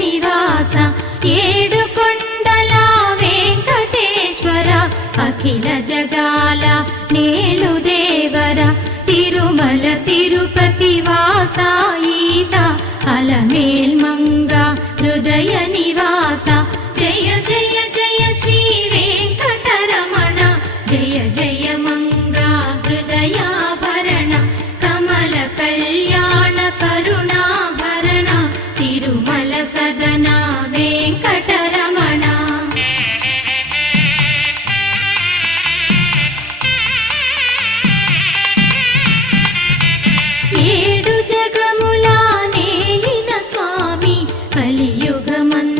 నివాస ఏడు కొండల వెంకటేశ్వర అఖిల జగాల నేలు దేవర తిరుమల తిరుపతి వాస ఈస అలమేల్ మంగ హృదయ నివాస జయ జయ జయ శ్రీ వెంకటరమణ జయ జయ మంగ హృదయాభరణ కమల కళ్యాణ కరుణాభరణ తిరుమల సదన వెంకటరమణ ఏడు జగముల నేలిన స్వామి కలియుగమందు